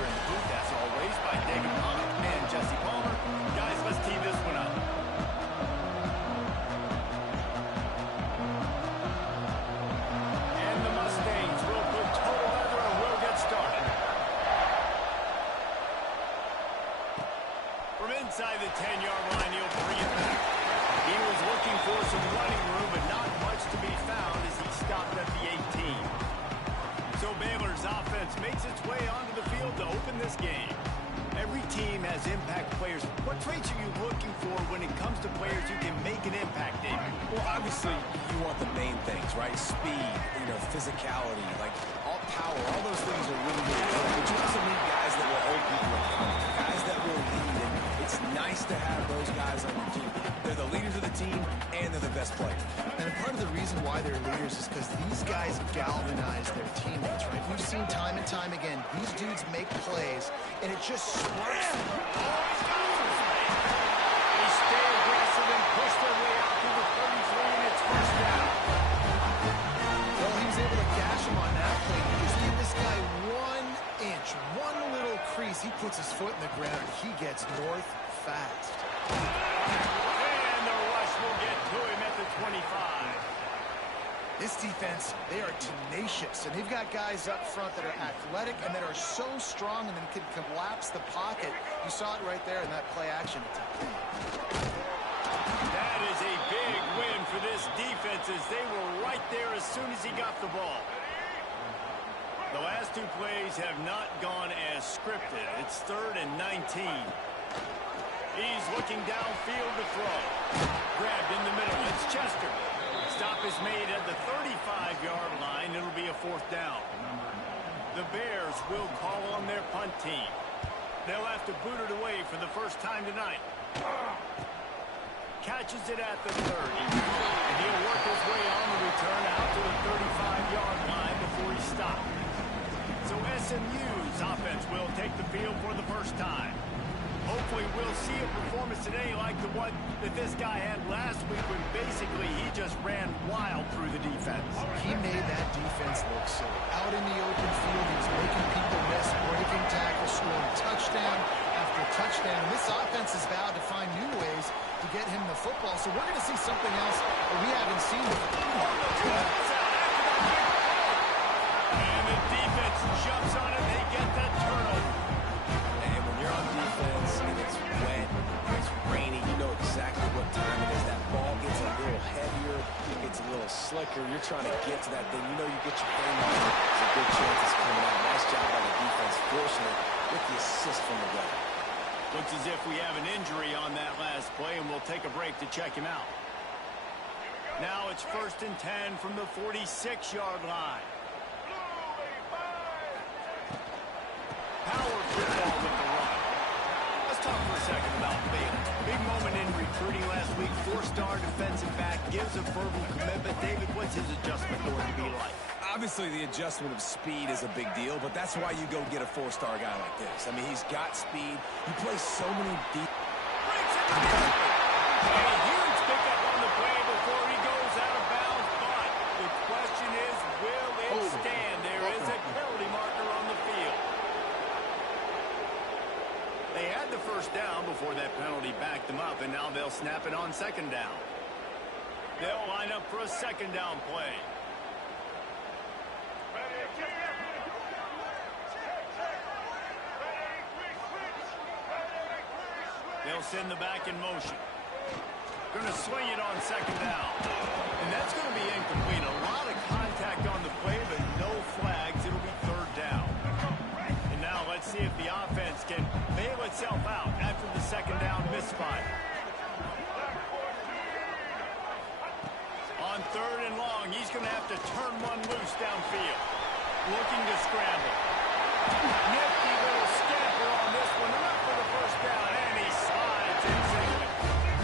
here in the booth, as always, by David Palmer and Jesse Palmer. Guys, let's tee this one up. And the Mustangs will put total leather and will get started. From inside the 10-yard line, he'll bring it back. He was looking for some running room, but not much to be found as he stopped at the 18. So Baylor's offense makes its way onto the field to open this game. Every team has impact players. What traits are you looking for when it comes to players who can make an impact, David? Well, obviously, you want the main things, right? Speed, physicality, like all power, all those things are really, really important. But you also need guys that will hold people accountable, guys that will lead. And it's nice to have those guys on your team. They're the leaders of the team, and they're the best players. And part of the reason why they're leaders is because these guys galvanize their teammates, right? We've seen time and time again, these dudes make plays, and it just sparks them. They stay aggressive and push their way out to the 33, and it's first down. Well, he was able to gash him on that play. You just give this guy 1 inch, one little crease. He puts his foot in the ground. He gets north fast. And the rush will get to him at the 25. This defense, they are tenacious, and they've got guys up front that are athletic and that are so strong and then can collapse the pocket. You saw it right there in that play action attempt. That is a big win for this defense as they were right there as soon as he got the ball. The last two plays have not gone as scripted. It's 3rd and 19. He's looking downfield to throw. Grabbed in the middle. It's Chester. Stop is made at the 35-yard line. It'll be a 4th down. The Bears will call on their punt team. They'll have to boot it away for the first time tonight. Catches it at the 30. And he'll work his way on the return out to the 35-yard line before he stopped. So SMU's offense will take the field for the first time. Hopefully we'll see a performance today like the one that this guy had last week when basically he just ran wild through the defense. He made that defense look silly. Out in the open field, he was making people miss, breaking tackles, scoring touchdown after touchdown. This offense is vowed to find new ways to get him the football, so we're going to see something else that we haven't seen before. And the defense jumps on it. They get that turnover. And when you're on defense and it's wet, it's rainy, you know exactly what time it is. That ball gets a little heavier, it gets a little slicker. You're trying to get to that thing. You know you get your frame on it. There's a good chance it's coming out. Nice job by the defense, forcing it with the assist from the ref. Looks as if we have an injury on that last play, and we'll take a break to check him out. Now it's 1st and 10 from the 46-yard line. Power football with the run. Let's talk for a second about Baylor. Big moment in recruiting last week. 4-star defensive back gives a verbal commitment. David, what's his adjustment going to be like? Obviously, the adjustment of speed is a big deal, but that's why you go get a 4-star guy like this. I mean, he's got speed. He plays so many deep. Breaks it down. And a huge pickup on the play before he goes out of bounds. But the question is, will it stand? There is a penalty marker on the field. They had the first down before that penalty backed them up, and now they'll snap it on 2nd down. They'll line up for a 2nd down play. They'll send the back in motion. Going to swing it on 2nd down. And that's going to be incomplete. A lot of contact on the play, but no flags. It'll be 3rd down. And now let's see if the offense can bail itself out after the 2nd down misfire. On 3rd and long, he's going to have to turn one loose downfield. Looking to scramble. Nifty little scamper on this one. Enough for the first down, and he slides inside it.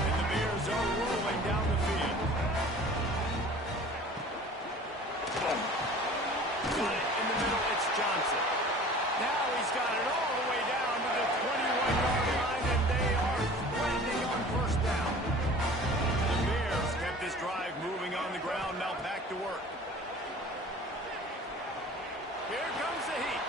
And the Bears are rolling down the field. Got it in the middle, it's Johnson. Now he's got it all the way down to the 21-yard line, and they are threatening on 1st down. The Bears kept this drive moving on the ground, now back to work. Here comes the heat.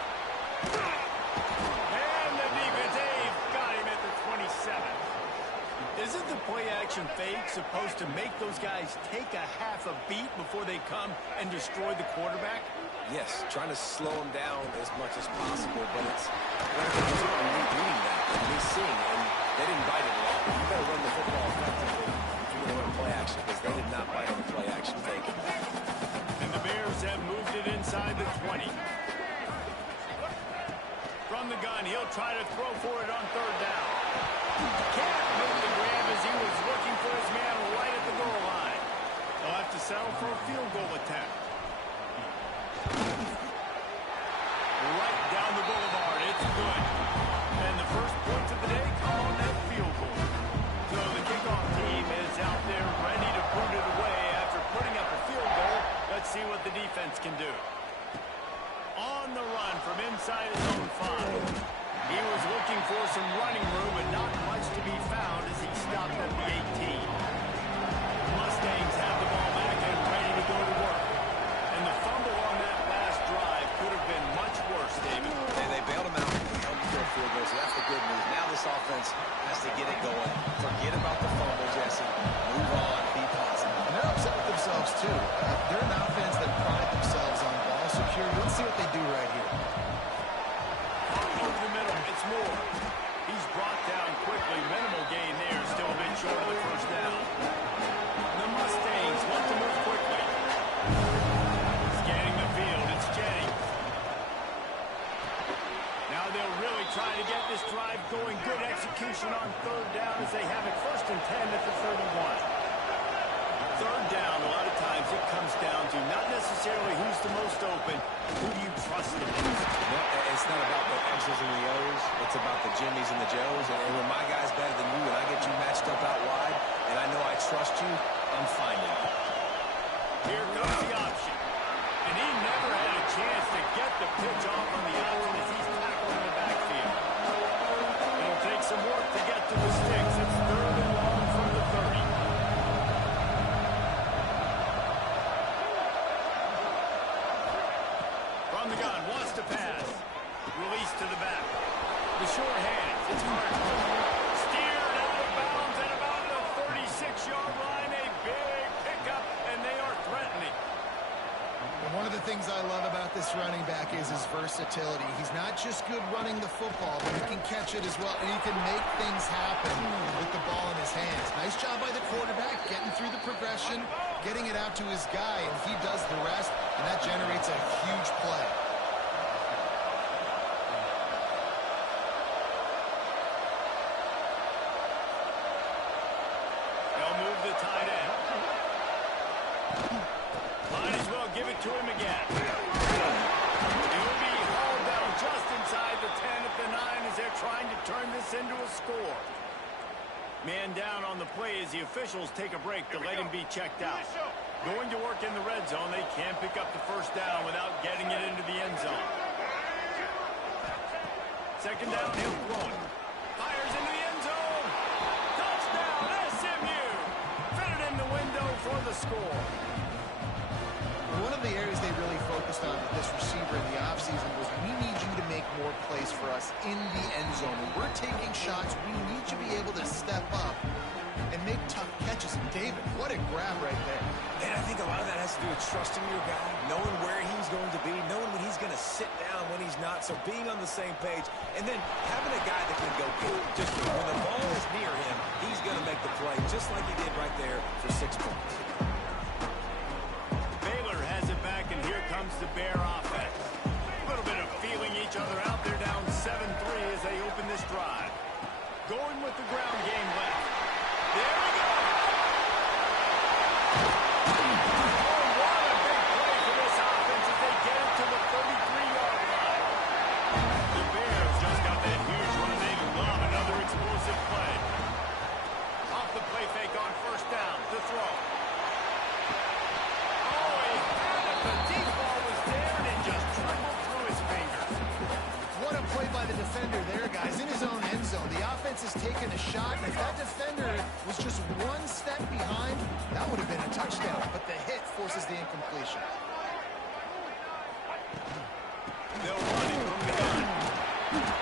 Isn't the play-action fake supposed to make those guys take a half a beat before they come and destroy the quarterback? Yes, trying to slow him down as much as possible, but it's reading that, and he's seeing it, and they didn't bite it at all. You got to run the football effectively if you're going to run play action, because they did not bite on the play action fake. And the Bears have moved it inside the 20. From the gun, he'll try to throw for it on third down. Can't make the grab as he was looking for his man right at the goal line. They'll have to settle for a field goal attempt. Right down the boulevard, it's good. And the first points of the day come on that field goal. So the kickoff team is out there ready to put it away after putting up a field goal. Let's see what the defense can do. On the run from inside his own 5. He was looking for some running room, but not much to be found as he stopped at the 18. Mustangs have the ball back and ready to go to work. And the fumble on that last drive could have been much worse, David. They bailed him out and held him to a field goal, so that's the good news. Now this offense has to get it going. Forget about the fumble, Jesse. Move on, be positive. And they're upset with themselves, too. They're an offense that pride themselves on ball security. Let's see what they do right here. Over the middle, it's Moore. He's brought down quickly. Minimal gain there, still a bit short of the first down. The Mustangs want to move quickly. Scanning the field, it's Jennings. Now they'll really try to get this drive going. Good execution on third down as they have it 1st and 10 at the 31. Third down, a lot of times it comes down to not necessarily who's the most open, who do you trust the most? No, it's not about the X's and the O's. It's about the Jimmies and the Joes. And when my guy's better than you and I get you matched up out wide and I know I trust you, I'm finding it. Here comes the option. And he never had a chance to get the pitch off on the option as he's tackled in the backfield. It'll take some work to get to the sticks. It's 3rd and long from the 30. From the gun, wants to pass. Release to the back. The short hands, it's hard. Steered out of bounds at about the 36-yard line. A big pickup, and they are threatening. And one of the things I love about this running back is his versatility. He's not just good running the football, but he can catch it as well, and he can make things happen with the ball in his hands. Nice job by the quarterback, getting through the progression, getting it out to his guy, and he does the rest, and that generates a huge play. They'll move the tight end. Might as well give it to him again. He'll be hauled down just inside the 10 at the 9 as they're trying to turn this into a score. Man down on the play as the officials take a break to let him be checked out. Going to work in the red zone, they can't pick up the first down without getting it into the end zone. Second down, he'll throw it. Fires into the end zone. Touchdown, SMU. Fitted in the window for the score. One of the areas they really focused on with this receiver in the offseason was we need you to make more plays for us in the end zone. When we're taking shots, we need you to be able to step up and make tough catches. And David, what a grab right there. And I think a lot of that has to do with trusting your guy, knowing where he's going to be, knowing when he's going to sit down, when he's not, so being on the same page, and then having a guy that can go get it. Just when the ball is near him, he's going to make the play, just like he did right there for 6 points. Baylor has it back, and here comes the Bear offense. A little bit of feeling each other out. They're down 7-3 as they open this drive. Going with the ground game left. There we go. Oh, what a big play for this offense as they get it to the 33-yard line. The Bears just got that huge run. They love another explosive play. Off the play fake on first down to throw. Oh, he had it. The deep ball was there, and it just trickled through his fingers. What a play by the defender there, guys, in his own end zone. The offense has taken a shot, and if that defender was just one step behind, that would have been a touchdown. But the hit forces the incompletion. They'll run it from the gun.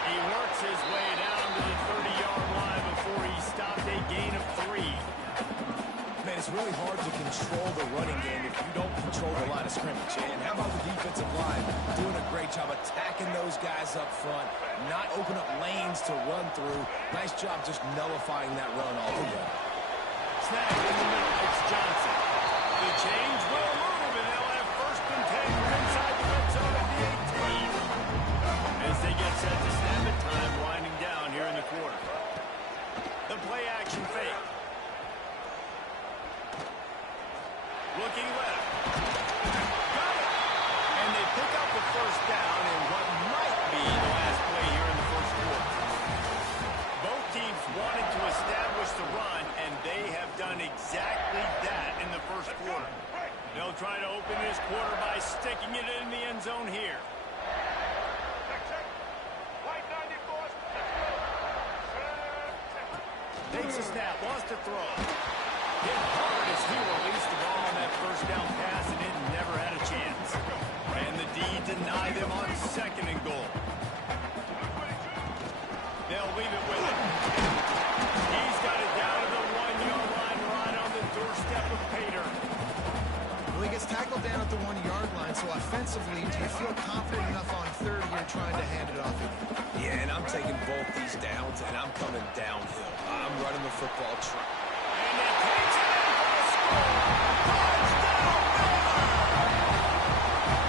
He works his way down to the 30-yard line before he stopped a gain of 3. it's really hard to control the running game if you don't control the line of scrimmage. And how about the defensive line doing a great job attacking those guys up front, not open up lanes to run through. Nice job just nullifying that run altogether. Snap in the middle. It's Johnson. The change will move, and they'll have first and 10 from inside the red zone at the 18. As they get set to snap it, time winding down here in the quarter. The play action fake. Looking left. Got it. And they pick up the first down in what might be the last play here in the first quarter. Both teams wanted to establish the run, and they have done exactly that in the first quarter. They'll try to open this quarter by sticking it in the end zone here. Takes a snap, wants to throw. Hit hard as he released the ball on that first down pass, and it never had a chance. And the D deny them on second and goal. They'll leave it with him. He's got it down to the 1-yard line, right on the doorstep of Pater. Well, he gets tackled down at the 1-yard line, so offensively, do you feel confident enough on third here trying to hand it off again? Yeah, and I'm taking both these downs, and I'm coming downhill. I'm running the football track. And it takes it in for a score. Touchdown, Baylor!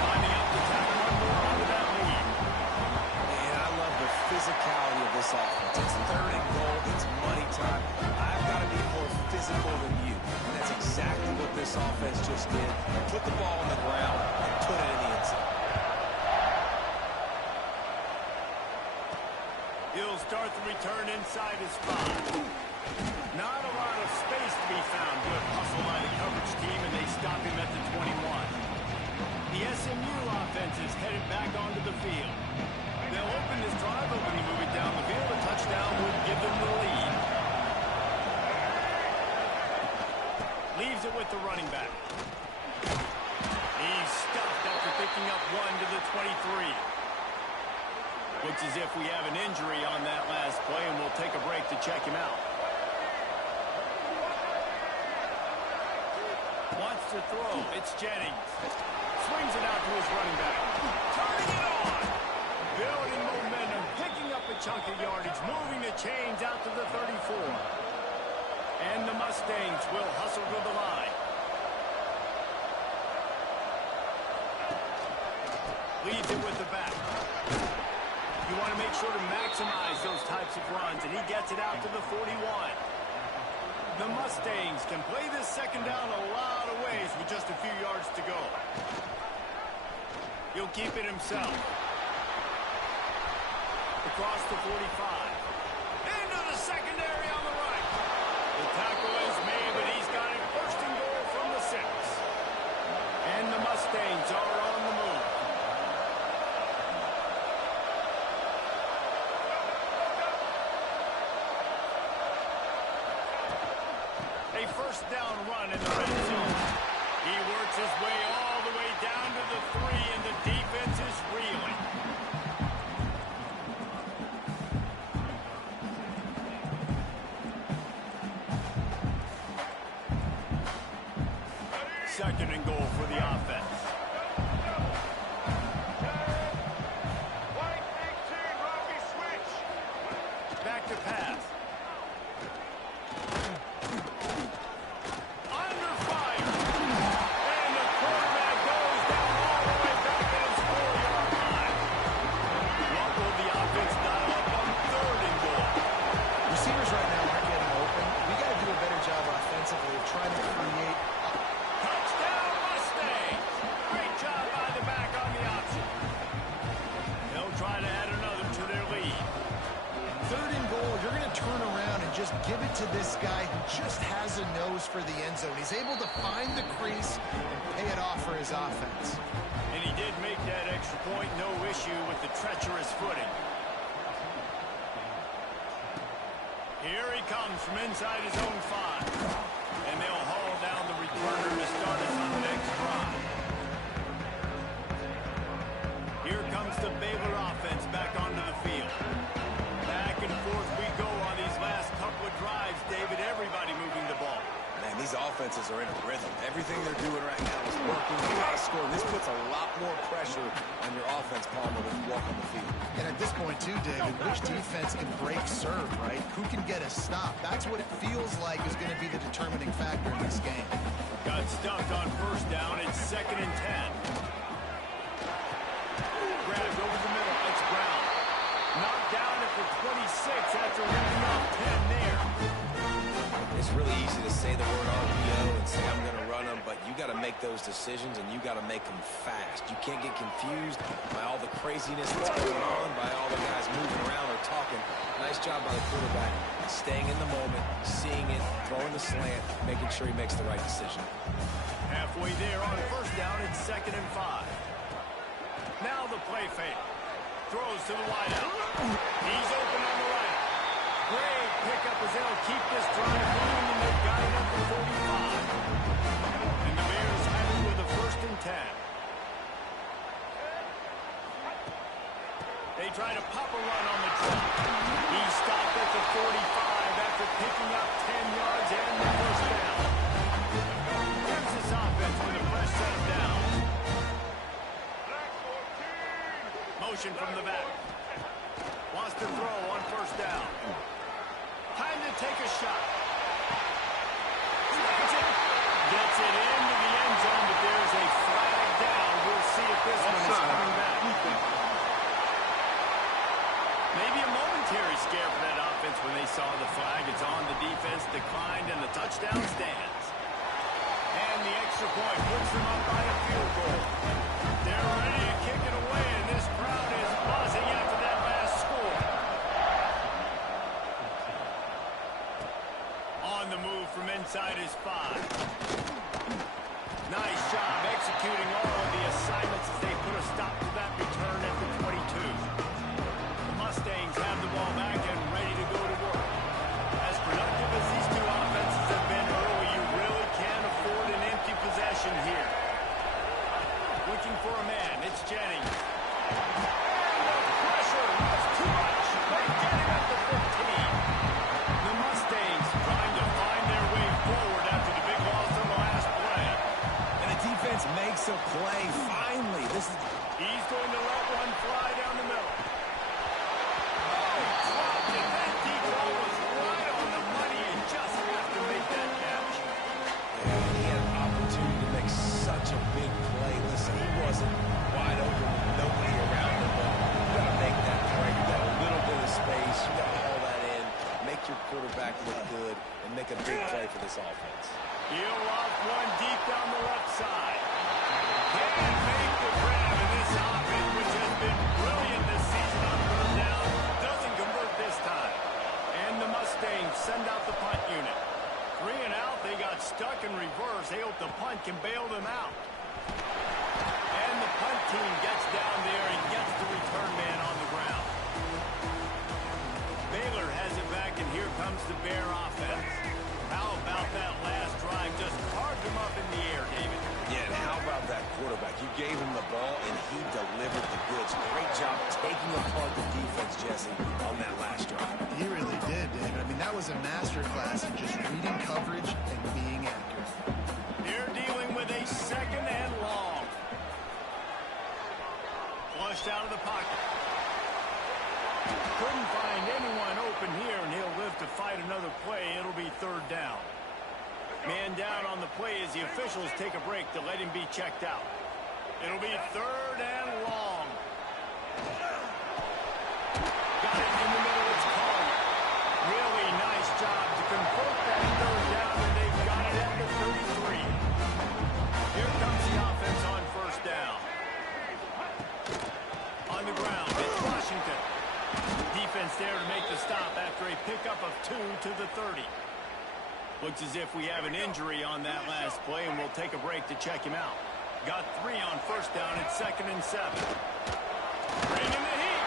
Lining up to tackle one more onto that lead. And I love the physicality of this offense. It's third and goal. It's money time. I've got to be more physical than you. And that's exactly what this offense just did. Put the ball on the ground and put it in the end zone. He'll start the return inside his 5. Not a lot of space to be found with hustle-minded coverage team, and they stop him at the 21. The SMU offense is headed back onto the field. They'll open this drive, but when you move it down the field, a touchdown would give them the lead. Leaves it with the running back. He's stuffed after picking up 1 to the 23. Looks as if we have an injury on that last play, and we'll take a break to check him out. Wants to throw. It's Jennings. Swings it out to his running back. Turning it on. Building momentum, picking up a chunk of yardage, moving the chains out to the 34. And the Mustangs will hustle to the line. Leads it with the back. You want to make sure to maximize those types of runs, and he gets it out to the 41. The Mustangs can play this second down a lot of ways with just a few yards to go. He'll keep it himself. Across the 45. Into the secondary on the right. The tackle is made, but he's got it first and goal from the 6. And the Mustangs are on the move. A first down run in the red zone. He works his way all the way down to the 3, and the defense is reeling. Second and goal for the offense. Back to pass. Under fire. And the quarterback goes down all the way back at his 4-yard line. What will the offense dial up on third and goal? Receivers right now aren't getting open. We got to do a better job offensively of trying to create. Touchdown, Mustangs! Great job by the back on the option. They'll try to add another to their lead. Third and goal, you're going to turn around and just give it to this guy who just has a nose for the end zone. He's able to find the crease and pay it off for his offense. And he did make that extra point, no issue with the treacherous footing. Here he comes from inside his own 5. And they'll haul down the returner to start us on the next drive. Here comes the Baylor offense back onto the field. Back and forth we go on these last couple of drives, David. Everybody moving the ball. Man, these offenses offenses are in a rhythm. Everything they're doing right now is working. You got to score. This puts a lot more pressure on your offense, Palmer, when you walk on the field. And at this point, too, David, which defense can break serve, right? Who can get a stop? That's what it feels like is going to be the determining factor in this game. Got stuffed on first down. It's 2nd and 10. Grabbed over the middle. It's Brown. Knocked down at the 26 after running off 10 there. It's really easy to say the word RPO and say I'm going to run them, but you got to make those decisions and you got to make them fast. You can't get confused by all the craziness that's going on, by all the guys moving around or talking. Nice job by the quarterback, staying in the moment, seeing it, throwing the slant, making sure he makes the right decision. Halfway there on first down, it's 2nd and 5. Now the play fake. Throws to the wideout. He's open on the right. Great pickup as they'll keep this drive moving, and they've got it at the 45. And the Bears have it with a 1st and 10. They try to pop a run on the draw. He stopped at the 45 after picking up 10 yards and the 1st down. Here's this offense with a fresh set of downs. Motion from the back. Wants to throw on first down. Time to take a shot. Gets it into the end zone, but there's a flag down. We'll see if this one is coming back. Maybe a momentary scare for that offense when they saw the flag. It's on, the defense declined, and the touchdown stands. And the extra point puts them up by a field goal. They're ready to kick it away, and this crowd is buzzing after that last score. On the move from inside his 5. Nice job executing all of the assignments as they put a stop to that return at the 22. The Mustangs have the ball back and ready to go to work. As productive as these two offenses have been early, you really can't afford an empty possession here. Looking for a man, it's Jennings. Pressure, that's too much. They get him at the 15. The Mustangs trying to find their way forward after the big loss on the last play. And the defense makes a play. Finally, He's going to let one fly down the middle. Oh, dropped it. That deep ball was right on the money. You just have to make that catch. And he had an opportunity to make such a big play. Listen, he wasn't wide open with nobody around him, but you got to make that play. You got a little bit of space. You got to haul that in, make your quarterback look good, and make a big play for this offense. He'll loft one deep down the left side. Can't make the grab, and this offense, which has been brilliant this season on third down, doesn't convert this time. And the Mustangs send out the punt unit. 3 and out, they got stuck in reverse. They hope the punt can bail them out. And the punt team gets down there and gets the return man on the ground. Baylor has it back, and here comes the Bear offense. How about that last drive? Just carved him up in the air, David. Yeah, and how about that quarterback? You gave him the ball, and he delivered the goods. Great job taking apart the defense, Jesse, on that last drive. He really did, David. I mean, that was a masterclass in just reading coverage and being accurate. They're dealing with a 2nd and long. Flushed out of the pocket. Couldn't find anyone open here, and he'll live to fight another play. It'll be 3rd down. Man down on the play as the officials take a break to let him be checked out. It'll be 3rd and long. Got it in the middle. It's Collier. Really nice job to convert that 3rd down, and they've got it at the 33. Here comes the offense on 1st down. On the ground, it's Washington. Defense there to make the stop after a pickup of 2 to the 30. Looks as if we have an injury on that last play, and we'll take a break to check him out. Got 3 on 1st down. It's 2nd and 7. Bringing the heat.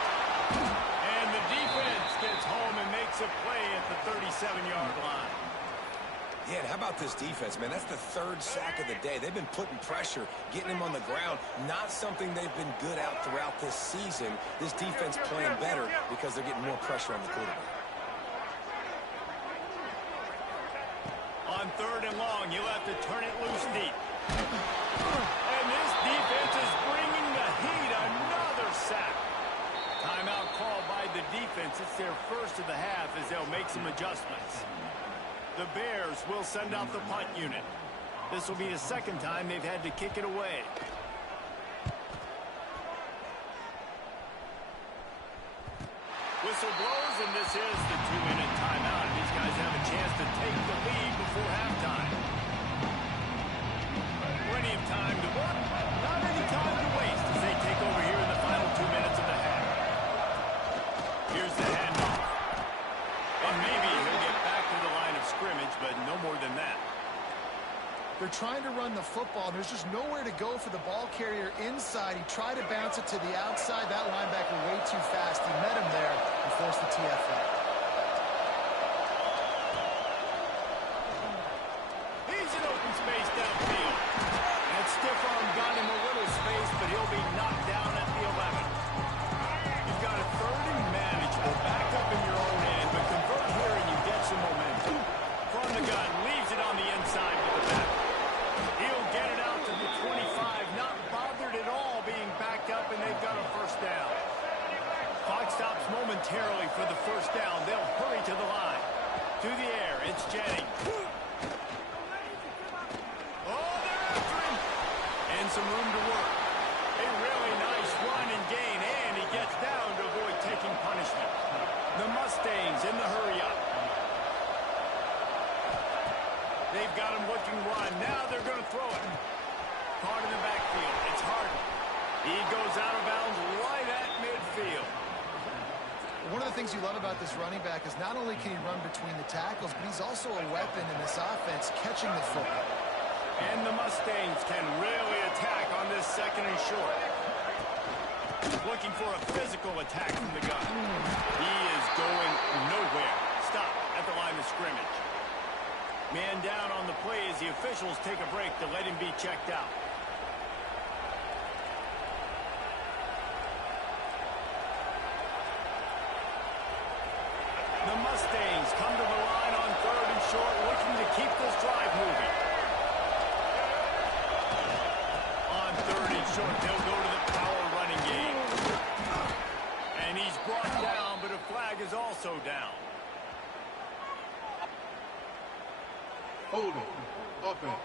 And the defense gets home and makes a play at the 37-yard line. Yeah, and how about this defense, man? That's the 3rd sack of the day. They've been putting pressure, getting him on the ground. Not something they've been good at throughout this season. This defense playing better because they're getting more pressure on the quarterback. On 3rd and long, you'll have to turn it loose deep. And this defense is bringing the heat. Another sack. Timeout called by the defense. It's their first of the half as they'll make some adjustments. The Bears will send out the punt unit. This will be the second time they've had to kick it away. Whistle blows, and this is the 2-minute timeout. And these guys have a chance to take the lead before halftime. Plenty of time to work. Not any time to waste as they take over here in the final 2 minutes of the half. Here's the handoff. And maybe he'll get back to the line of scrimmage, but no more than that. They're trying to run the football. There's just nowhere to go for the ball carrier inside. He tried to bounce it to the outside. That linebacker way too fast. He met him there and forced the TFL. He's in open space downfield. And stiff arm got him a little space, but he'll be knocked down at the 11. You've got a 3rd and manageable. Back up in your own end, but convert here and you get some momentum. From the gun, leaves it on the inside with the back. He'll get it out to the 25, not bothered at all being backed up, and they've got a first down. Clock stops momentarily for the first down. They'll hurry to the line. To the air, it's Jennings. Oh, they're after him. And some room to work. A really nice run and gain, and he gets down to avoid taking punishment. The Mustangs in the hurry-up. They've got him looking one. Now they're going to throw it. Caught in the backfield. It's Harden. He goes out of bounds right at midfield. One of the things you love about this running back is not only can he run between the tackles, but he's also a weapon in this offense, catching the football. And the Mustangs can really attack on this 2nd and short. Looking for a physical attack from the gun. He is going nowhere. Stop at the line of scrimmage. Man down on the play as the officials take a break to let him be checked out. The Mustangs come to the line on 3rd and short, looking to keep this drive moving. On 3rd and short, they'll go to the power running game. And he's brought down, but a flag is also down. Holding. Offense.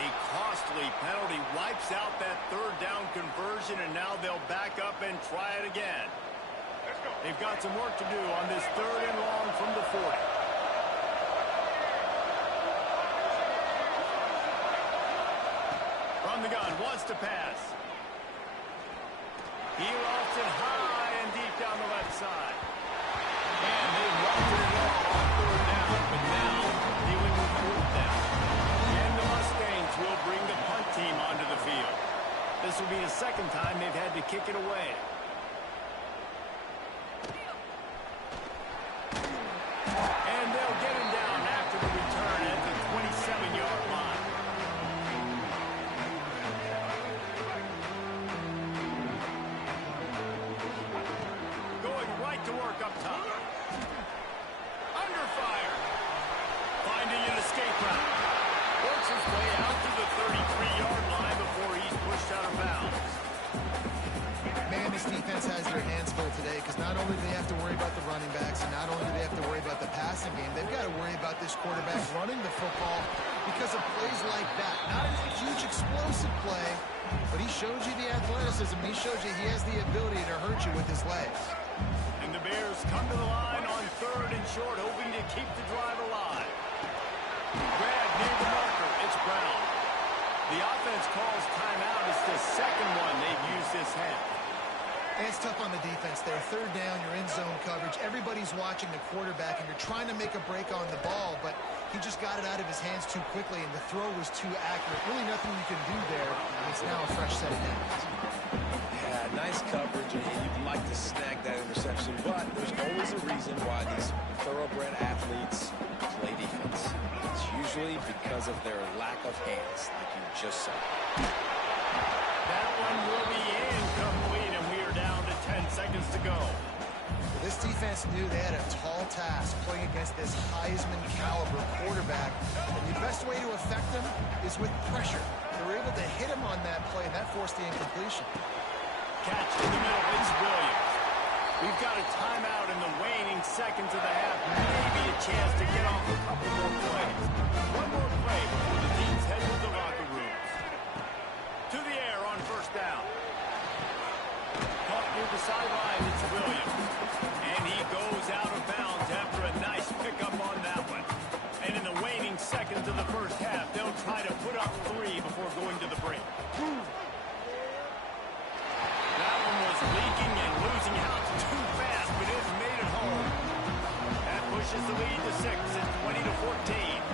A costly penalty wipes out that 3rd down conversion, and now they'll back up and try it again. They've got some work to do on this 3rd and long from the 40. From the gun, wants to pass. He lofts it high and deep down the left side. And they rocked it all on 3rd down, but now dealing with 4th down. And the Mustangs will bring the punt team onto the field. This will be the 2nd time they've had to kick it away. And they'll get him down after the return at the 27-yard line. Going right to work up top. Under fire. Finding an escape route. Works his way out to the 33-yard line before he's pushed out of bounds. Man, this defense has their hands full today because not only do they have to worry about the running backs and not only do they have to worry about the passing game, they've got to worry about this quarterback running the football because of plays like that. Not a huge explosive play, but he showed you the athleticism. He showed you he has the ability to hurt you with his legs. And the Bears come to the line on 3rd and short, hoping to keep the drive alive. Grab near the marker. It's Brown. The offense calls timeout. It's the 2nd one they've used this half. And it's tough on the defense there. 3rd down, you're in zone coverage. Everybody's watching the quarterback, and you're trying to make a break on the ball, but he just got it out of his hands too quickly, and the throw was too accurate. Really nothing you can do there, and it's now a fresh set of downs. Yeah, nice coverage, and you'd like to snag that interception, but there's always a reason why these thoroughbred athletes play defense. It's usually because of their lack of hands, like you just saw. That one will be incomplete, and we are down to 10 seconds to go. This defense knew they had a tall task playing against this Heisman caliber quarterback, and the best way to affect him is with pressure. They were able to hit him on that play, and that forced the incompletion. Catch in the middle, it's Williams. We've got a timeout in the waning seconds of the half. Maybe a chance to get off a couple more plays. One more play before the teams head to the locker rooms. To the air on first down. Caught near the sideline, it's Williams. And he goes out of bounds after a nice pickup on that one. And in the waning seconds of the first half, they'll try to put up 3 before going to the break. That one was leaking and losing out too fast, but it made it home. That pushes the lead to 6. It's 20-14.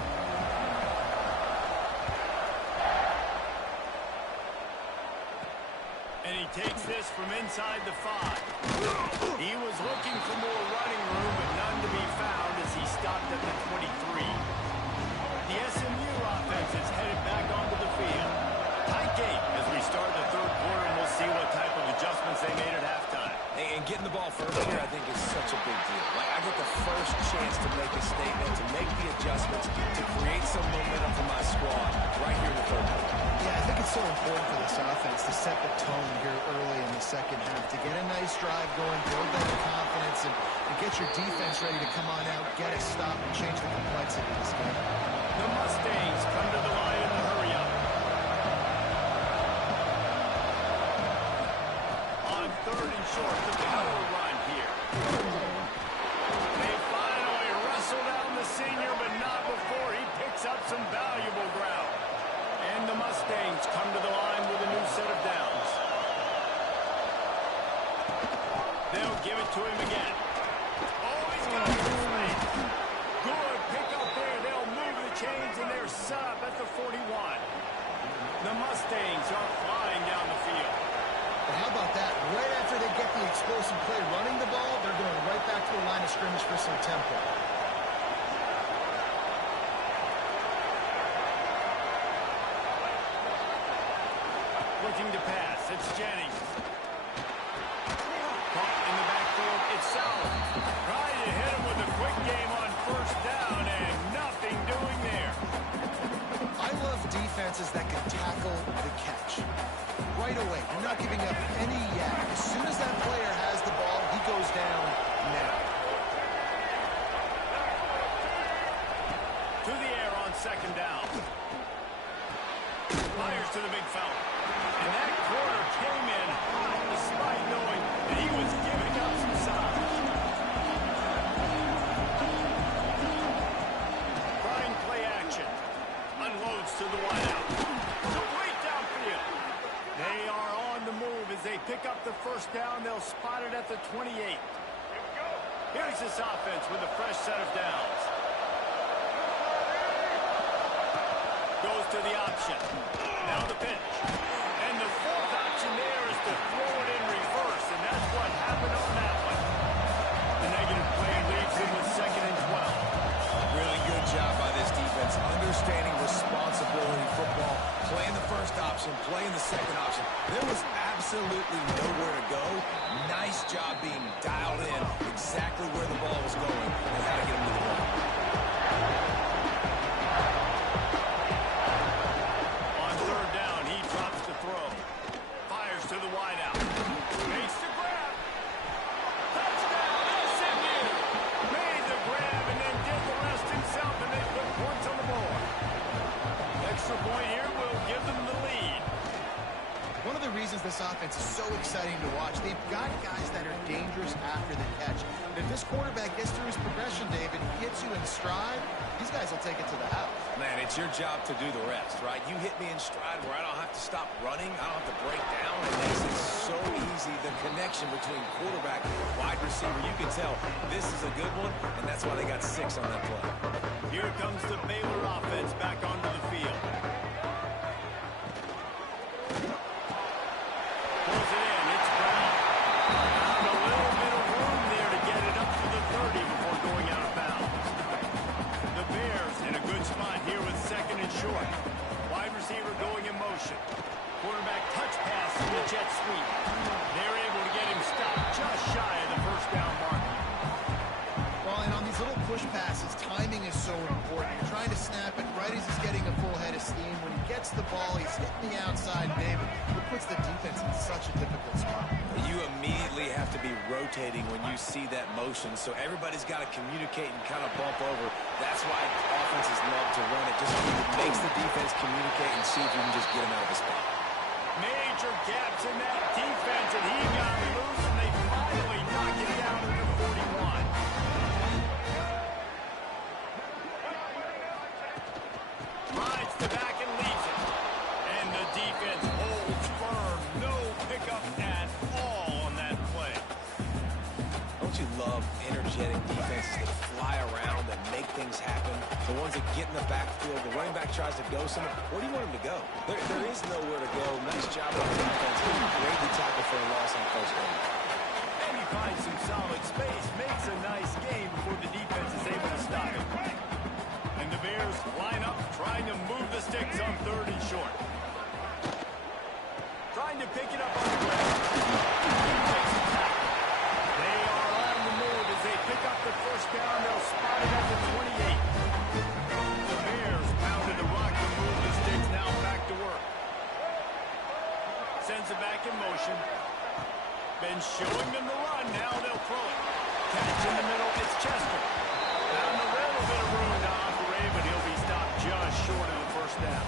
And he takes this from inside the 5. He was looking for more running room, but none to be found as he stopped at the 23. The SMU offense is headed back onto the field. Tight game as we start the third quarter, and we'll see what type of adjustments they made at halftime. And getting the ball first here, I think, is such a big deal. Like, I get the first chance to make a statement, to make the adjustments, to create some momentum for my squad right here in the third quarter. Yeah, I think it's so important for this offense to set the tone here early in the second half, to get a nice drive going, build that confidence, and get your defense ready to come on out, get a stop, and change the complexity of this game. The Mustangs come to the line in the hurry-up. On third and short, the power run here. They finally wrestle down the senior, but not before he picks up some valuable ground. And the Mustangs come to the line with a new set of downs. They'll give it to him again. Oh, he's got a good play. Good pick up there. They'll move the chains, and they're set up at the 41. The Mustangs are flying down the field. But how about that? Right after they get the explosive play running the ball, they're going right back to the line of scrimmage for some tempo. Looking to pass. It's Jennings. Caught in the backfield. It's Sauer. Trying to hit him with a quick game on first down, and nothing doing there. I love defenses that can tackle the catch. Right away, you're not giving up any yak. As soon as that player has the ball, he goes down now. To the air on second down. Fires to the big fella. And that corner came in hot despite knowing that he was giving up some size. Trying play action. Unloads to the wideout. Complete downfield. They are on the move as they pick up the first down. They'll spot it at the 28. Here's this offense with a fresh set of downs. Goes to the option. Now the pitch. And the fourth option there is to throw it in reverse, and that's what happened on that one. The negative play leaves him with 2nd and 12. Really good job by this defense, understanding responsibility football, playing the first option, playing the second option. There was absolutely nowhere to go. Nice job being dialed in exactly where the ball was going and how to get him to the ball. On third down, he drops the throw. Fires to the wideout. Makes the grab. Touchdown, SMU. Made the grab and then did the rest himself, and they put points on the board. Extra point here will give them the lead. One of the reasons this offense is so exciting to watch, they've got guys that are dangerous after the catch. And if this quarterback gets through his progression, David, gets you in stride, these guys will take it to the house. Man, it's your job to do the rest, right? You hit me in stride where I don't have to stop running. I don't have to break down. It makes it so easy. The connection between quarterback and wide receiver, you can tell this is a good one, and that's why they got 6 on that play. Here comes the Baylor offense back onto the field. Throws it in. It's Brown. Found a little bit of room there to get it up to the 30 before going out of bounds. The Bears in a good spot here with 2nd and short. Wide receiver going in motion. Quarterback touch pass from the jet sweep. They're able to get him stopped just shy of the first down mark. Reddy's is getting a full head of steam. When he gets the ball, he's hitting the outside big. It puts the defense in such a difficult spot. You immediately have to be rotating when you see that motion, so everybody's got to communicate and kind of bump over. That's why offenses love to run it. Just makes the defense communicate and see if you can just get him out of his spot. Major gaps in that defense, and he got loose, and they finally knock it down to the 41. Rides the back and leaves it. And the defense holds firm. No pickup at all on that play. Don't you love energetic defenses that fly around and make things happen? The ones that get in the backfield, the running back tries to go somewhere. Where do you want him to go? There is nowhere to go. Nice job on defense. Great tackle for a loss on first down. And he finds some solid space. Makes a nice game before the defense is able to stop him. And the Bears line up, trying to move the sticks on 3rd and short. Trying to pick it up on the ground. They are on the move as they pick up the first down. They'll spot it at the 28. The Bears pounded the rock to move the sticks. Now back to work. Sends it back in motion. Been showing them the run. Now they'll throw it. Catch in the middle. It's Chester. Found a little bit of room to operate, but he'll be stopped just short of the first down.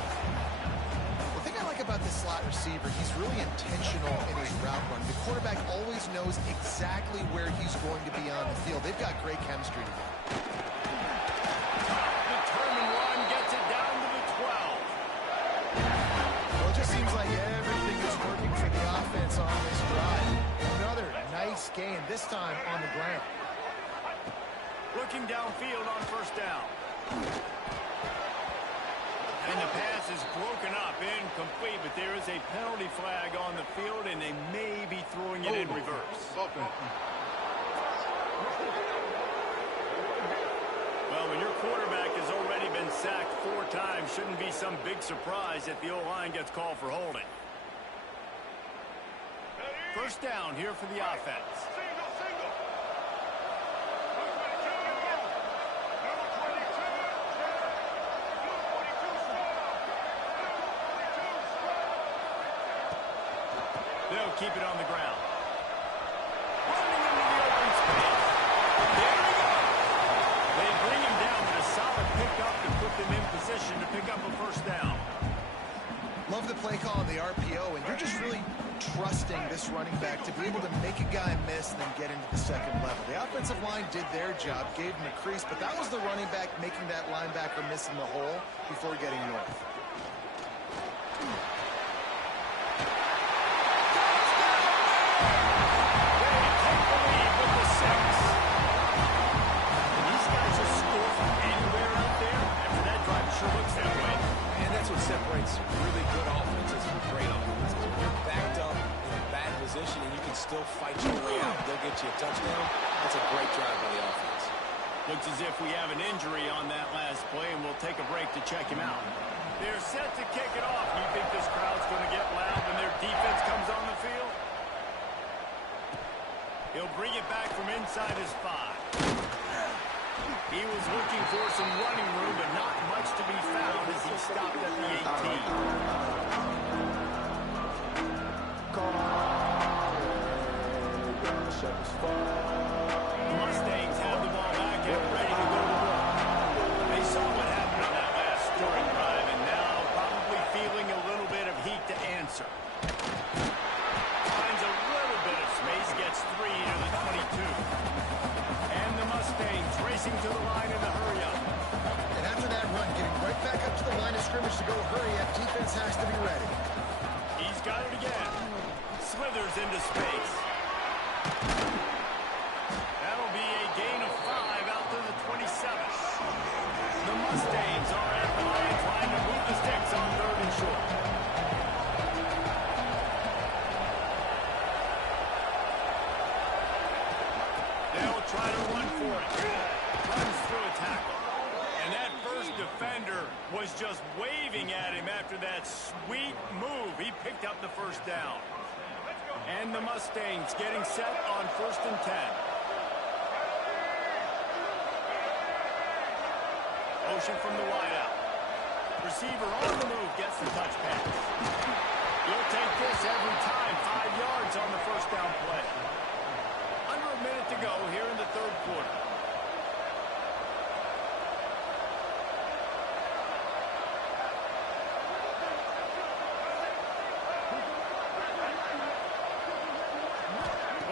The thing I like about this slot receiver, he's really intentional in his route run. The quarterback always knows exactly where he's going to be on the field. They've got great chemistry together. Determined run gets it down to the 12. Well, it just seems like everything is working for the offense on this drive. Another nice gain, this time on the ground. Looking downfield on first down. And the pass is broken up, incomplete, but there is a penalty flag on the field, and they may be throwing it in reverse. Well, when your quarterback has already been sacked 4 times, shouldn't be some big surprise if the O-line gets called for holding. First down here for the offense. They'll keep it on the ground. Running into the open space. There we go. They bring him down with a solid pickup to put them in position to pick up a first down. Love the play call on the RPO, and you're just really trusting this running back to be able to make a guy miss and then get into the second level. The offensive line did their job, gave him a crease, but that was the running back making that linebacker miss in the hole before getting north. Separates really good offenses from great offenses. When you're backed up in a bad position and you can still fight your way out, they'll get you a touchdown. That's a great drive by the offense. Looks as if we have an injury on that last play, and we'll take a break to check him out. They're set to kick it off. You think this crowd's going to get loud when their defense comes on the field? He'll bring it back from inside his 5. He was looking for some running room, but not much to be found as he stopped at the 18. The Mustangs have the ball back and ready to go to work. They saw what happened on that last scoring drive, and now probably feeling a little bit of heat to answer. Finds a little bit of space, gets 3 to the 22. And the Mustangs racing to the line in the hurry-up. And after that run, getting right back up to the line of scrimmage to go hurry-up, defense has to be ready. He's got it again. Slithers into space. That'll be a gain of 5 out to the 27. The Mustangs are at the line trying to move the sticks on 3rd and short. They'll try to run for it. Runs through a tackle. And that first defender was just waving at him after that sweet move. He picked up the first down. And the Mustangs getting set on 1st and 10. Motion from the wideout. Receiver on the move, gets the touch pass. He'll take this every time. 5 yards on the first down play. Under a minute to go here in the third quarter.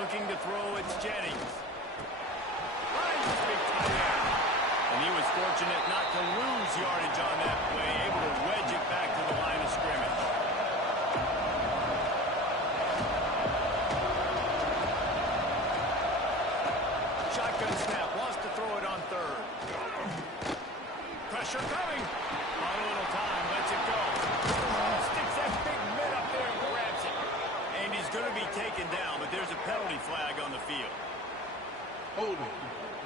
Looking to throw, it's Jennings. Finds his big tight end. And he was fortunate not to lose yardage on that play, able to wedge it back to the line of scrimmage. Shotgun snap, wants to throw it on third. Pressure coming. On a little time, lets it go. Sticks that big mid up there and grabs it. And he's going to be taken down, but there's a penalty flag on the field. Holding.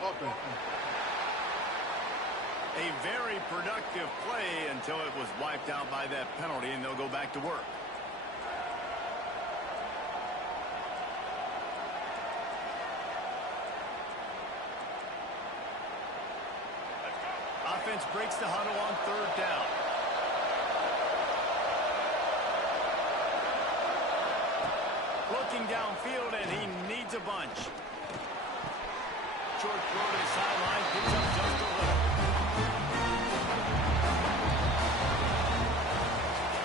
Offense. A very productive play until it was wiped out by that penalty, and they'll go back to work. Offense breaks the huddle on third down. Looking downfield, and he needs a bunch. Short throw to the sideline, picks up just a little.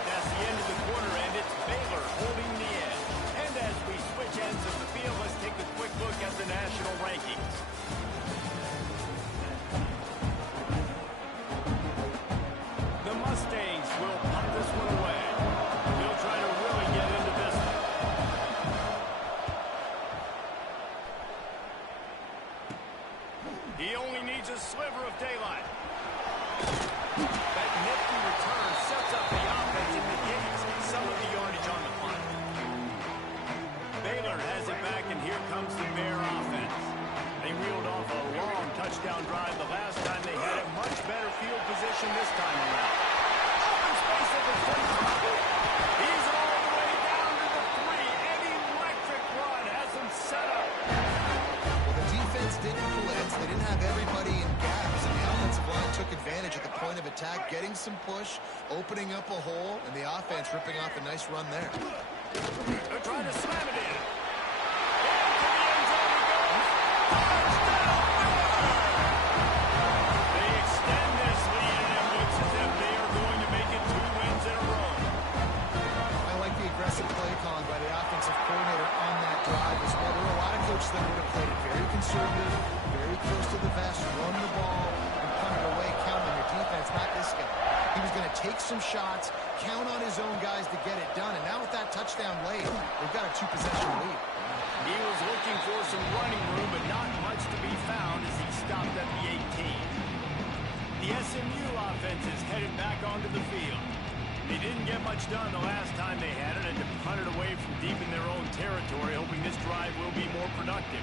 That's the end of the quarter, and it's Baylor holding the edge. And as we switch ends of the field, let's take a quick look at the national rankings. The Mustangs will punt this one away. They'll try to really get into this one. He only needs a sliver of daylight. That nifty return sets up the offense and negates some of the yardage on the punt. Baylor has it back, and here comes the Bear offense. They reeled off a long touchdown drive the last time. They had a much better field position this time around. Open space at the 35. He's all the way down to the 3. An electric run has him set up. Well, the defense didn't blitz. They didn't have everybody in gaps, and the offensive line took advantage at the point of attack, getting some push, opening up a hole, and the offense ripping off a nice run there. They're trying to slam it in. Into the end zone he goes. Touchdown, Baylor! They extend this lead, and it looks as if they are going to make it 2 wins in a row. I like the aggressive play calling by the offensive coordinator on that drive as well. There were a lot of coaches that would have played it very conservative, very close to the vest, run the ball, and punt it away, count on your defense, not this guy. He was going to take some shots, count on his own guys to get it done, and now with that touchdown late, they've got a 2-possession lead. He was looking for some running room, but not much to be found as he stopped at the 18. The SMU offense is headed back onto the field. They didn't get much done the last time they had it, and to punt it away from deep in their own territory, hoping this drive will be more productive.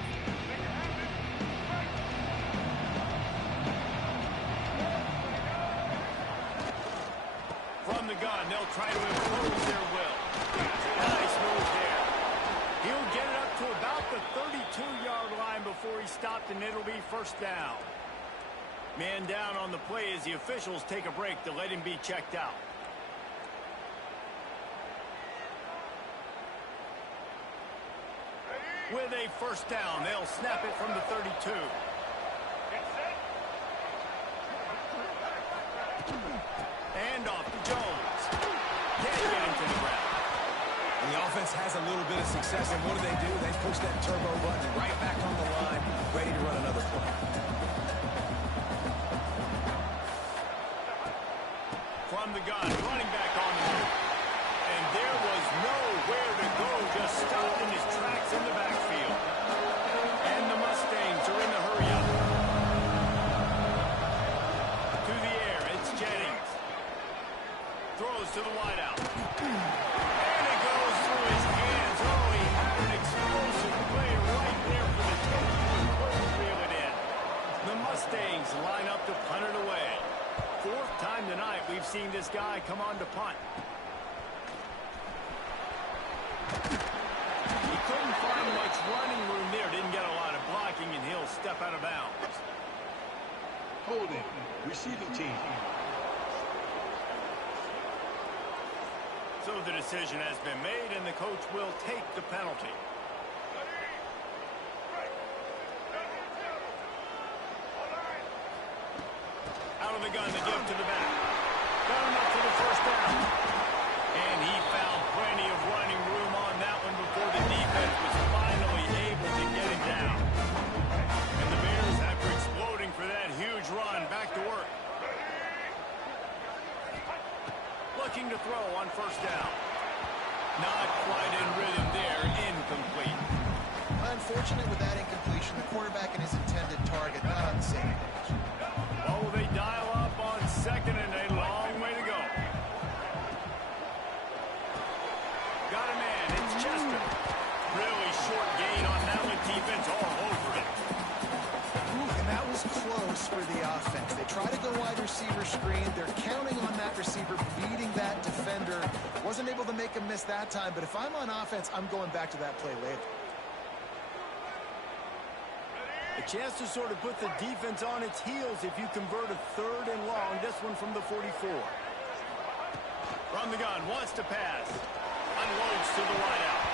From the gun, they'll try to impose their will. Nice move there. He'll get it up to about the 32-yard line before he stopped, and it'll be first down. Man down on the play as the officials take a break to let him be checked out. With a first down, they'll snap it from the 32. And off to Jones. Can't get him to the ground. And the offense has a little bit of success, and what do? They push that turbo button right back on the line, ready to run another play. From the gun, running back on the move. And there was nowhere to go, just stopped in his tracks in the backfield. And the Mustangs are in the hurry-up. To the air, it's Jennings. Throws to the wideout. And it goes through his hands. Oh, he had an explosive play right there for the take. He couldn't reel it in. The Mustangs line up to punt it away. 4th time tonight we've seen this guy come on to punt. He couldn't find much running room there. Didn't get a lot of blocking, and he'll step out of bounds. Holding. Receiving team. So the decision has been made, and the coach will take the penalty. Out of the gun, the give to the back. Got him up for the first down. And he found plenty of running room on that one before the defense was finally able to get him down. And the Bears, after exploding for that huge run, back to work. Looking to throw on first down. Not quite in rhythm there. Incomplete. Unfortunate with that incompletion. The quarterback and his intended target not on the same page. Well, will they dial up on second and a long way to go? Got a man. It's Chester. Really short gain on that one. Defense all over it. And that was close for the offense. They try to go wide receiver screen. They're counting on that receiver beating that defender. Wasn't able to make him miss that time, but if I'm on offense, I'm going back to that play later. A chance to sort of put the defense on its heels if you convert a third and long. This one from the 44. From the gun, wants to pass. Unloads to the wideout.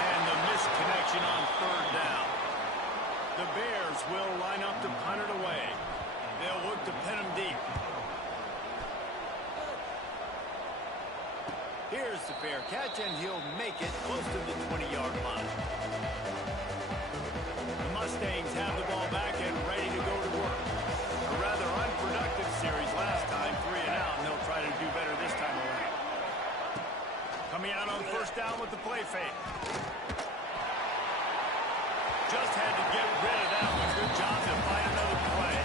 And the missed connection on third down. The Bears will line up to punt it away. They'll look to pin him deep. Here's the fair catch, and he'll make it close to the 20-yard line. The Mustangs have the ball back and ready to go to work. A rather unproductive series last time, 3 and out, and they'll try to do better this time around. Coming out on first down with the play fake. Just had to get rid of that one. Good job to find another play.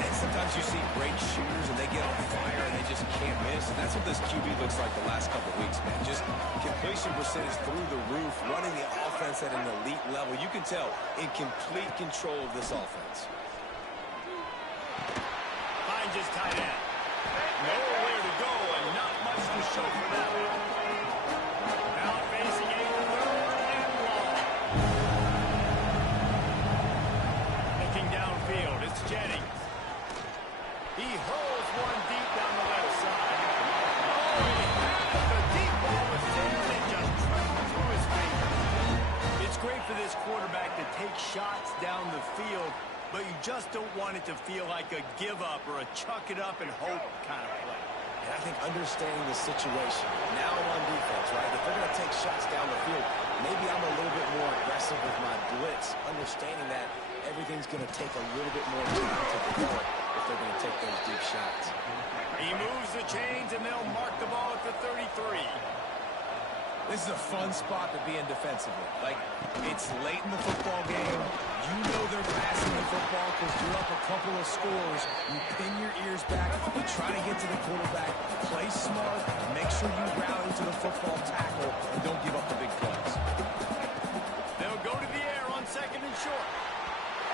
And sometimes you see great shooters and they get on fire and they just can't miss. And that's what this QB looks like the last couple of weeks, man. Just completion percentage through the roof, running the offense at an elite level. You can tell in complete control of this offense. Finds his tight end. Nowhere to go and not much to show for that one. Now facing a third and long. Looking downfield, it's Jennings. He hurls one deep down the left side. Oh, the deep ball was there and it just traveled through his fingers. It's great for this quarterback to take shots down the field, but you just don't want it to feel like a give up or a chuck it up and hope kind of play. And I think understanding the situation, now I'm on defense, right? If they're going to take shots down the field, maybe I'm a little bit more aggressive with my blitz, understanding that everything's going to take a little bit more time to develop if they're going to take those deep shots. He moves the chains, and they'll mark the ball at the 33. This is a fun spot to be in defensively. Like, it's late in the football game. You know they're passing the football because you're up a couple of scores. You pin your ears back. You try to get to the quarterback. Play smart. Make sure you rally to the football tackle and don't give up the big plays. They'll go to the air on second and short.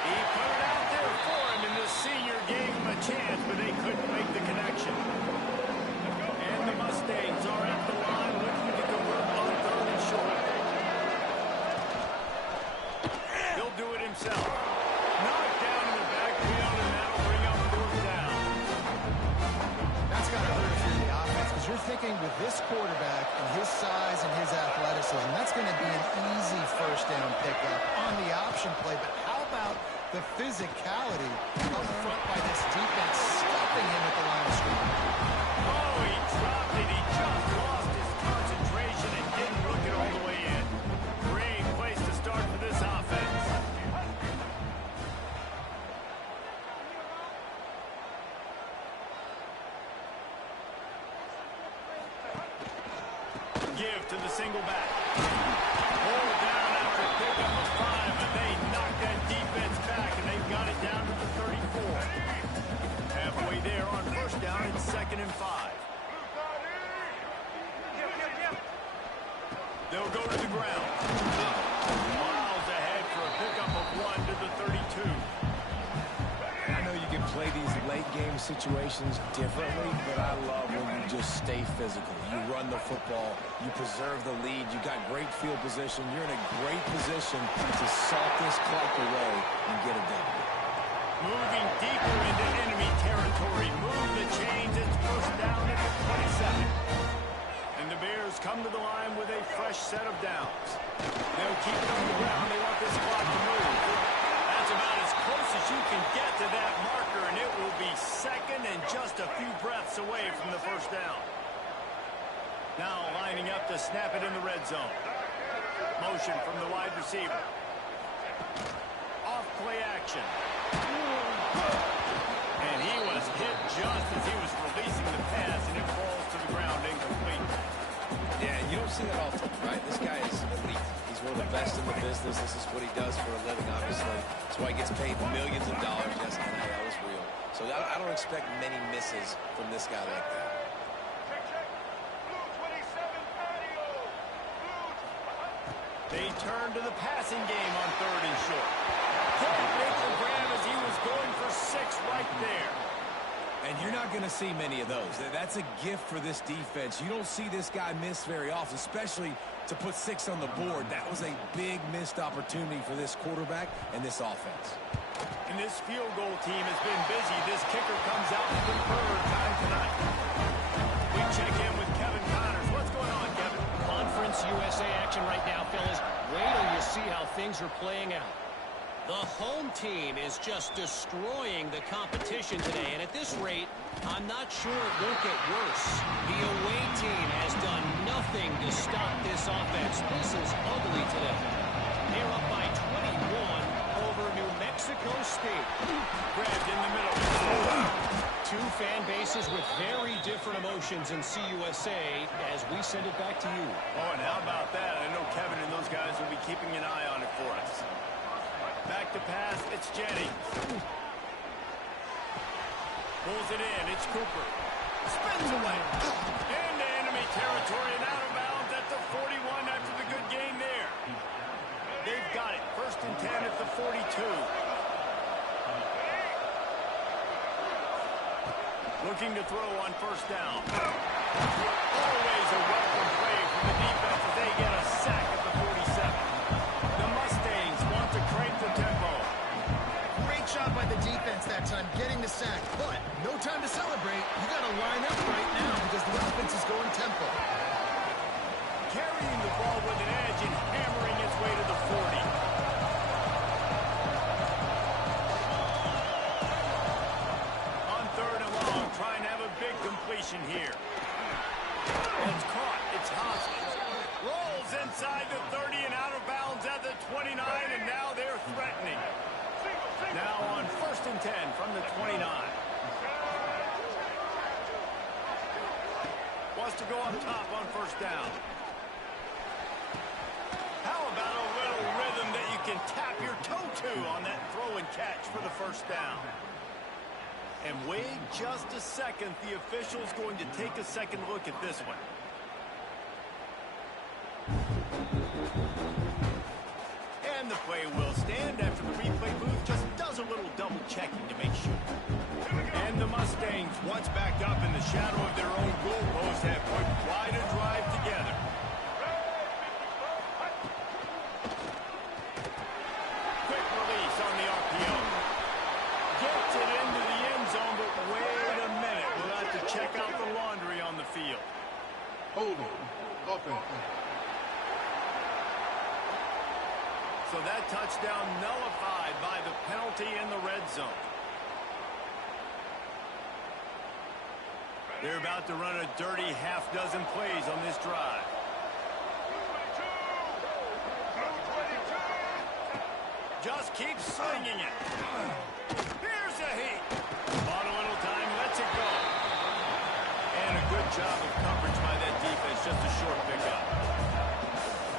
He put it out there for him, and the senior gave him a chance, but they couldn't make the connection. And the Mustangs are at the line looking to convert on third and short. He'll do it himself. Knocked down in the backfield, and that'll bring up fourth down. That's got to hurt if you're the offense, because you're thinking with this quarterback and his size and his athleticism, that's going to be an easy first down pickup on the option play. But how about the physicality up front by this defense, stopping him at the line of scrimmage? Oh, he dropped it. He just lost his concentration and didn't look it all the way in. Great place to start for this offense. Give to the single back. Hold down after a pickup of 5, and they knock that defense back, and they've got it down to the 34. Halfway there on first down, it's second and 5. They'll go to the ground. Miles ahead for a pickup of 1 to the 32. I know you can play these late game situations differently, but I love when you just stay physical. You run the football, you preserve the lead, you got great field position, you're in a great position to salt this clock away and get it done. Moving deeper into enemy territory. Move the chains. It's first down at the 27. And the Baylor's come to the line with a fresh set of downs. They'll keep it on the ground. They want this clock to move. That's about as close as you can get to that marker, and it will be second and just a few breaths away from the first down. Now lining up to snap it in the red zone. Motion from the wide receiver. Off play action. And he was hit just as he was releasing the pass, and it falls to the ground incomplete. Yeah, you don't see that all the time, right? This guy is elite. He's one of the best in the business. This is what he does for a living, obviously. That's why he gets paid millions of dollars. Yes, NIL is real. So I don't expect many misses from this guy like that. They turn to the passing game on 3rd and short. Can't make the grab as he was going for 6 right there. And you're not going to see many of those. That's a gift for this defense. You don't see this guy miss very often, especially to put 6 on the board. That was a big missed opportunity for this quarterback and this offense. And this field goal team has been busy. This kicker comes out for the 3rd time tonight. We check in with Kevin Connors. What's going on, Kevin? Conference USA action right now, fellas. Wait till you see how things are playing out. The home team is just destroying the competition today, and at this rate, I'm not sure it won't get worse. The away team has done nothing to stop this offense. This is ugly today. They're up by 21 over New Mexico State. Grabbed in the middle. 2 fan bases with very different emotions in CUSA as we send it back to you. Oh, and how about that? I know Kevin and those guys will be keeping an eye on it for us. Back to pass, it's Jennings. Pulls it in, it's Cooper. Spins away. Into enemy territory and out of bounds at the 41 after the good gain there. They've got it. 1st and 10 at the 42. Looking to throw on 1st down. Always a welcome play from the defense as they get a sack at the 47. The Mustangs want to crank the tempo. Great job by the defense that time, getting the sack. But no time to celebrate. You got to line up right now because the offense is going tempo. Carrying the ball with an edge and hammering its way to the 40. On 3rd and long, trying to have a big completion here. It's caught. It's Hoskins. Rolls inside the 30 and out of bounds at the 29, and now they're threatening. Now on 1st and 10 from the 29. Wants to go up top on 1st down. How about a little rhythm that you can tap your toe to on that throw and catch for the 1st down? And wait just a second. The official's going to take a second look at this one. And the play will stand after the replay booth just does a little double checking to make sure. And the Mustangs, once backed up in the shadow of their own goalpost, have put quite a drive together. Quick release on the RPO. Gets it into the end zone, but wait a minute. We'll have to check out the laundry on the field. Holding. Offense. So that touchdown nullified by the penalty in the red zone. They're about to run a dirty half-dozen plays on this drive. Just keeps slinging it. Here's a heat. Bought a little time, lets it go. And a good job of coverage by that defense. Just a short pickup.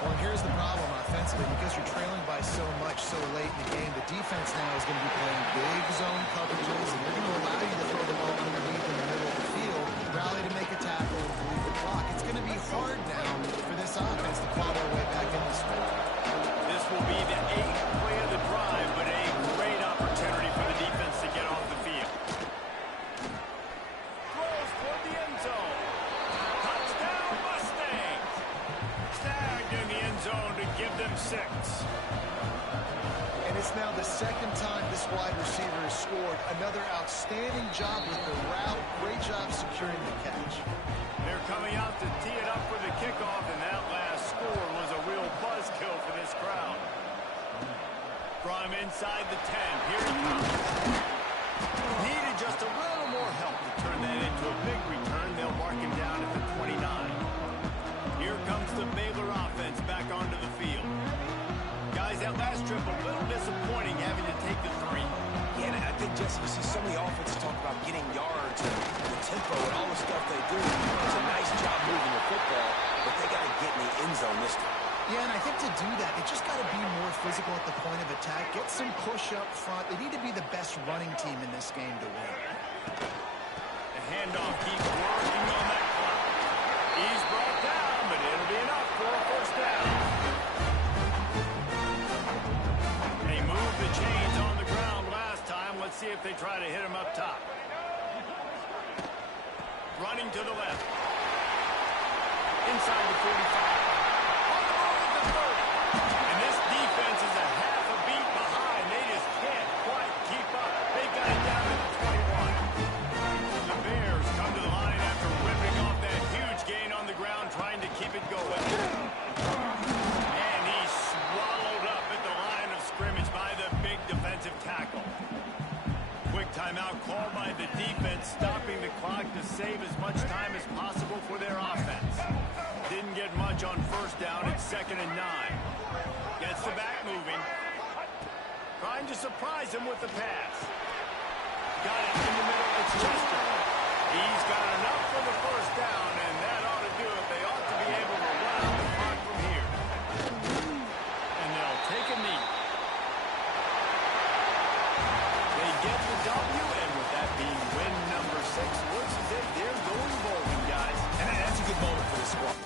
Well, here's the problem offensively. Because you're trailing by so much so late in the game, the defense now is going to be playing big zone coverages, and they're going to allow you to throw the ball underneath in the middle of the field, rally to make a tackle, and bleed the clock. It's going to be hard now for this offense to claw their way back in this one. This will be the 8th play of the drive, but a great opportunity for the defense to get off the field. Throws toward the end zone. Touchdown, Mustangs! Snagged in the end zone to give them 6. And it's now the second time this wide receiver has scored. Another outstanding job with the route. Great job securing the catch. They're coming out to tee it up for the kickoff, and that last score was a real buzzkill for this crowd. From inside the 10, here he comes. Needed just a little more help to turn that into a big return. They'll mark him down at the 29. Here comes the Baylor offense back onto the field. Guys, that last trip a little disappointing having to take the 3. Yeah, and I think, Jesse, you see so many offenses talk about getting yards and the tempo and all the stuff they do. It's a nice job moving the football, but they got to get in the end zone this time. Yeah, and I think to do that, they just got to be more physical at the point of attack, get some push up front. They need to be the best running team in this game to win. The handoff keeps working on that clock. He's brought down, but it'll be enough for a first down. They moved the chains on the ground last time. Let's see if they try to hit him up top. Running to the left. Inside the 45. And this defense is a half a beat behind. They just can't quite keep up. They got it down to the 21. The Bears come to the line after ripping off that huge gain on the ground, trying to keep it going. And he's swallowed up at the line of scrimmage by the big defensive tackle. Quick timeout called by the defense, stopping the clock to save as much time as possible for their offense. Didn't get much on first down. It's 2nd and 9. Gets the back moving. Trying to surprise him with the pass. Got it in the middle. It's Chester. He's got enough for the first down, and that ought to do it. They ought to be able to run out the clock from here. And they'll take a knee. They get the W, and with that being win number 6, looks as if they're going bowling, guys. And that's a good moment for the squad.